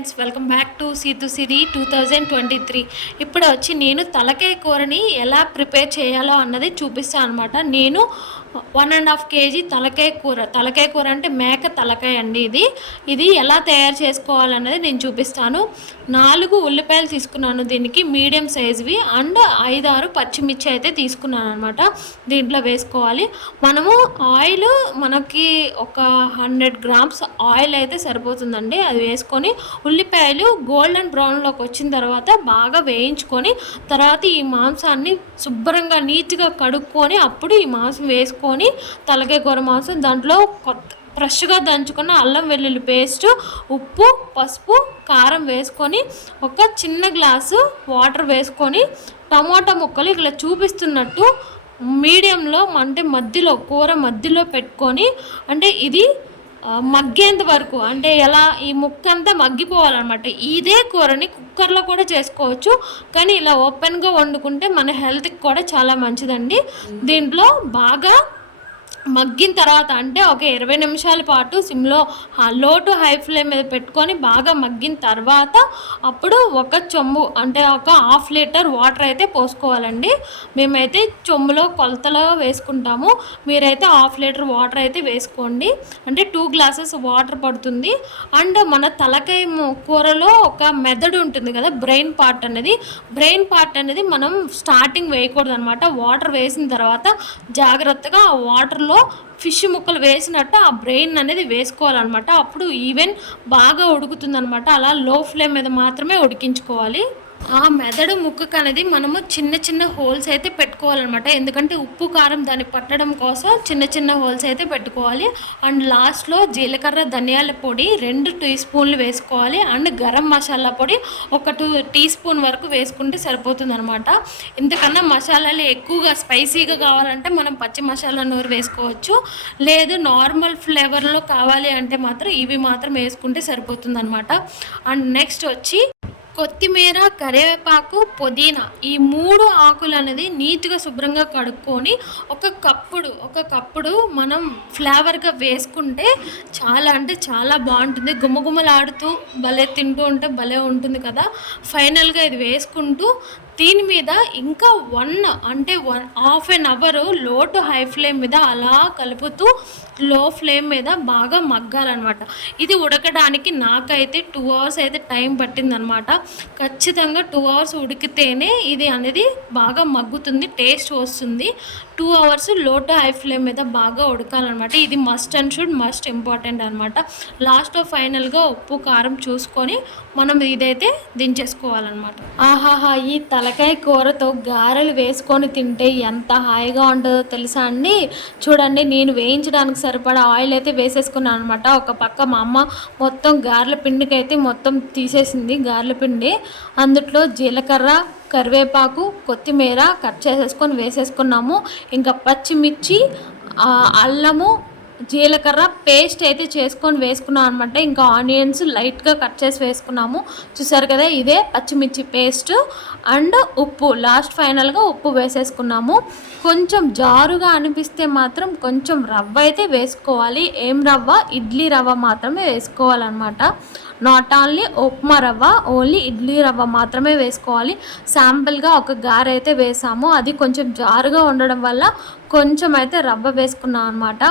Friends welcome back to Seethu Siri two thousand twenty three. ఇప్పుడు వచ్చి నేను తలకాయ కూరని ఎలా ప్రిపేర్ చేయాలో అన్నది చూపిస్తాను అనమాట నేను వన్ అండ్ హాఫ్ కేజీ తలకాయ కూర. తలకాయ కూర అంటే మేక తలకాయ అండి ఇది. ఇది ఎలా తయారు చేసుకోవాలనేది నేను చూపిస్తాను. నాలుగు ఉల్లిపాయలు తీసుకున్నాను దీనికి మీడియం సైజువి. అండ్ ఐదారు పచ్చిమిర్చి అయితే తీసుకున్నాను అనమాట దీంట్లో వేసుకోవాలి. మనము ఆయిల్ మనకి ఒక హండ్రెడ్ గ్రామ్స్ ఆయిల్ అయితే సరిపోతుందండి. అది వేసుకొని ఉల్లిపాయలు గోల్డెన్ బ్రౌన్లోకి వచ్చిన తర్వాత బాగా వేయించుకొని తర్వాత ఈ మాంసాన్ని శుభ్రంగా నీట్గా కడుక్కొని అప్పుడు ఈ మాంసం వేసుకొని తలకాయ కూర మాంసం దాంట్లో కొత్త ఫ్రెష్గా దంచుకున్న అల్లం వెల్లుల్లి పేస్ట్ ఉప్పు పసుపు కారం వేసుకొని ఒక చిన్న గ్లాసు వాటర్ వేసుకొని టమోటా ముక్కలు ఇట్లా చూపిస్తున్నట్టు మీడియంలో అంటే మధ్యలో కూర మధ్యలో పెట్టుకొని అంటే ఇది మగ్గేంత వరకు అంటే ఎలా ఈ ముక్క అంతా మగ్గిపోవాలన్నమాట. ఇదే కూరని కుక్కర్లో కూడా చేసుకోవచ్చు. కానీ ఇలా ఓపెన్గా వండుకుంటే మన హెల్త్కి కూడా చాలా మంచిదండి. దీంట్లో బాగా మగ్గిన తర్వాత అంటే ఒక ఇరవై నిమిషాల పాటు సిమ్లో లో టు హై ఫ్లేమ్ మీద పెట్టుకొని బాగా మగ్గిన తర్వాత అప్పుడు ఒక చెంబు అంటే ఒక హాఫ్ లీటర్ వాటర్ అయితే పోసుకోవాలండి. మేమైతే చెంబులో కొలతలో వేసుకుంటాము. మీరైతే హాఫ్ లీటర్ వాటర్ అయితే వేసుకోండి. అంటే టూ గ్లాసెస్ వాటర్ పడుతుంది. అండ్ మన తలకాయ కూరలో ఒక మెదడు ఉంటుంది కదా బ్రెయిన్ పార్ట్ అనేది. బ్రెయిన్ పార్ట్ అనేది మనం స్టార్టింగ్ వేయకూడదు అనమాట వాటర్ వేసిన తర్వాత జాగ్రత్తగా ఆ వాటర్లో ఫిష్ ముక్కలు వేసినట్టు ఆ బ్రెయిన్ అనేది వేసుకోవాలన్నమాట. అప్పుడు ఈవెన్ బాగా ఉడుకుతుందనమాట అలా లో ఫ్లేమ్ మీద మాత్రమే ఉడికించుకోవాలి. ఆ మెదడు ముక్కకు అనేది మనము చిన్న చిన్న హోల్స్ అయితే పెట్టుకోవాలన్నమాట. ఎందుకంటే ఉప్పు కారం దాన్ని పట్టడం కోసం చిన్న చిన్న హోల్స్ అయితే పెట్టుకోవాలి. అండ్ లాస్ట్లో జీలకర్ర ధనియాల పొడి రెండు టీ స్పూన్లు వేసుకోవాలి. అండ్ గరం మసాలా పొడి ఒక టూ టీ స్పూన్ వరకు వేసుకుంటే సరిపోతుంది అనమాట ఇంతకన్నా మసాలాలు ఎక్కువగా స్పైసీగా కావాలంటే మనం పచ్చి మసాలా నూరు వేసుకోవచ్చు. లేదు నార్మల్ ఫ్లేవర్లో కావాలి అంటే మాత్రం ఇవి మాత్రం వేసుకుంటే సరిపోతుంది అనమాట అండ్ నెక్స్ట్ వచ్చి కొత్తిమీర కరివేపాకు పుదీనా ఈ మూడు ఆకులు అనేది నీట్గా శుభ్రంగా కడుక్కొని ఒక కప్పుడు ఒక కప్పుడు మనం ఫ్లేవర్గా వేసుకుంటే చాలా అంటే చాలా బాగుంటుంది. గుమ్మగుమ్మలాడుతూ భలే తింటూ ఉంటే భలే ఉంటుంది కదా. ఫైనల్గా ఇది వేసుకుంటూ దీని మీద ఇంకా వన్ అంటే వన్ హాఫ్ అన్ అవర్లో టు హై ఫ్లేమ్ మీద అలా కలుపుతూ లో ఫ్లేమ్ మీద బాగా మగ్గాలన్నమాట. ఇది ఉడకడానికి నాకైతే టూ అవర్స్ అయితే టైం పట్టిందనమాట ఖచ్చితంగా టూ అవర్స్ ఉడికితేనే ఇది అనేది బాగా మగ్గుతుంది టేస్ట్ వస్తుంది. టూ అవర్స్లో టు హై ఫ్లేమ్ మీద బాగా ఉడకాలన్నమాట. ఇది must and should must important అనమాట లాస్ట్ ఫైనల్గా ఉప్పు కారం చూసుకొని మనం ఇదైతే దించేసుకోవాలన్నమాట. ఆహాహా ఈ తలకాయ కూరతో గారెలు వేసుకొని తింటే ఎంత హాయిగా ఉంటుందో తెలుసా అండి? చూడండి నేను వేయించడానికి సరిపడా ఆయిల్ అయితే వేసేసుకున్నాను అనమాట ఒక పక్క మా అమ్మ మొత్తం గారెల పిండికి అయితే మొత్తం తీసేసింది గారెల పిండి. అందుట్లో జీలకర్ర కరివేపాకు కొత్తిమీర కట్ చేసేసుకొని వేసేసుకున్నాము. ఇంకా పచ్చిమిర్చి అల్లము జీలకర్ర పేస్ట్ అయితే చేసుకొని వేసుకున్నాం అనమాట ఇంకా ఆనియన్స్ లైట్గా కట్ చేసి వేసుకున్నాము. చూసారు కదా ఇదే పచ్చిమిర్చి పేస్ట్ అండ్ ఉప్పు. లాస్ట్ ఫైనల్గా ఉప్పు వేసేసుకున్నాము. కొంచెం జారుగా అనిపిస్తే మాత్రం కొంచెం రవ్వ అయితే వేసుకోవాలి. ఏం రవ్వ? ఇడ్లీ రవ్వ మాత్రమే వేసుకోవాలన్నమాట. నాట్ ఓన్లీ ఉప్మా రవ్వ ఓన్లీ ఇడ్లీ రవ్వ మాత్రమే వేసుకోవాలి. శాంపుల్గా ఒక గారె అయితే వేసాము. అది కొంచెం జారుగా ఉండడం వల్ల కొంచెం అయితే రవ్వ వేసుకున్నాం అనమాట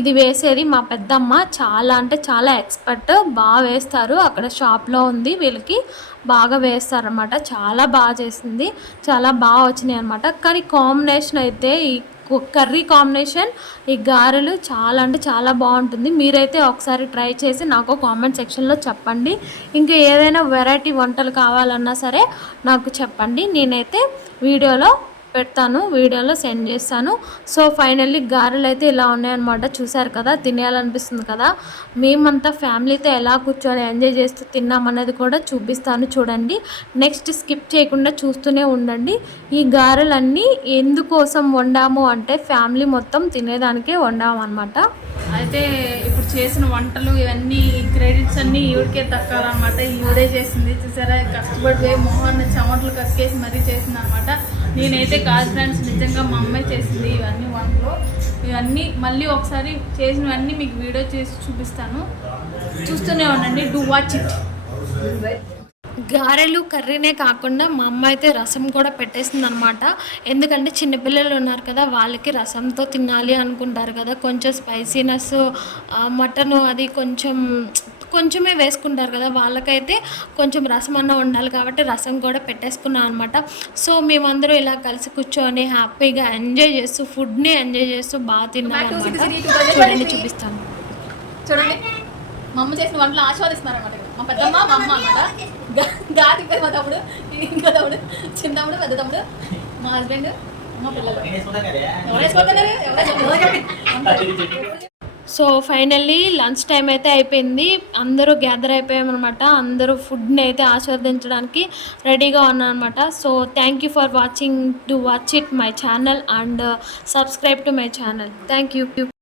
ఇది వేసేది మా పెద్దమ్మ. చాలా అంటే చాలా ఎక్స్పర్ట్. బాగా వేస్తారు. అక్కడ షాప్లో ఉంది. వీళ్ళకి బాగా వేస్తారనమాట చాలా బాగా చేసింది. చాలా బాగా వచ్చినాయి అనమాట కానీ కాంబినేషన్ అయితే ఈ కర్రీ కాంబినేషన్. ఈ గారెలు చాలా అంటే చాలా బాగుంటుంది. మీరైతే ఒకసారి ట్రై చేసి నాకు కామెంట్ సెక్షన్లో చెప్పండి. ఇంకా ఏదైనా వెరైటీ వంటలు కావాలన్నా సరే నాకు చెప్పండి. నేనైతే వీడియోలో పెడతాను వీడియోలో సెండ్ చేస్తాను. సో ఫైనల్లీ గారెలు అయితే ఇలా ఉన్నాయన్నమాట. చూసారు కదా తినేయాలనిపిస్తుంది కదా. మేమంతా ఫ్యామిలీతో ఎలా కూర్చొని ఎంజాయ్ చేస్తూ తిన్నామన్నది కూడా చూపిస్తాను చూడండి. నెక్స్ట్ స్కిప్ చేయకుండా చూస్తూనే ఉండండి. ఈ గారెలన్నీ ఎందుకోసం వండాము అంటే ఫ్యామిలీ మొత్తం తినేదానికే వండాము అనమాట అయితే ఇప్పుడు చేసిన వంటలు ఇవన్నీ క్రెడిట్స్ అన్నీ ఈవిడికే తక్కాలన్నమాట. ఈవిడే చేసింది. చూసారా? కష్టపడి మొహాన్ని చెమటలు కక్కేసి మరీ చేసింది అనమాట నేనైతే కాదు ఫ్రెండ్స్ నిజంగా మా అమ్మాయి చేసింది ఇవన్నీ వంటలో. ఇవన్నీ మళ్ళీ ఒకసారి చేసినవన్నీ మీకు వీడియో చేసి చూపిస్తాను. చూస్తూనే ఉండండి డూ వాచ్ ఇట్ గారెలు కర్రీనే కాకుండా మా అమ్మ అయితే రసం కూడా పెట్టేసింది అనమాట ఎందుకంటే చిన్నపిల్లలు ఉన్నారు కదా వాళ్ళకి రసంతో తినాలి అనుకుంటారు కదా. కొంచెం స్పైసీనెస్ మటన్ అది కొంచెం కొంచెమే వేసుకుంటారు కదా వాళ్ళకైతే కొంచెం రసం అన్న ఉండాలి కాబట్టి రసం కూడా పెట్టేసుకున్నాం అనమాట సో మేమందరూ ఇలా కలిసి కూర్చొని హ్యాపీగా ఎంజాయ్ చేస్తూ ఫుడ్ని ఎంజాయ్ చేస్తూ బాగా తిన్నాం అనమాట Sicily 2023. చూడండి. చూపిస్తాను. చూడండి. మా అమ్మ చేసిన వంటలు ఆస్వాదిస్తున్నారు అనమాట మా పెద్దమ్మ మా అమ్మ అనమాట గాది పేరు మా తమ్ముడు ఇంకో తమ్ముడు చిన్న తమ్ముడు పెద్ద తమ్ముడు మా హస్బెండ్ మా పిల్లలు. ఎవరు వేసుకోగలరు? సో ఫైనల్లీ లంచ్ టైం అయితే అయిపోయింది. అందరూ గ్యాదర్ అయిపోయామన్నమాట. అందరూ ఫుడ్ని అయితే ఆస్వాదించడానికి రెడీగా ఉన్నారనమాట so thank you for watching to watch it my channel and subscribe to my channel. Thank you.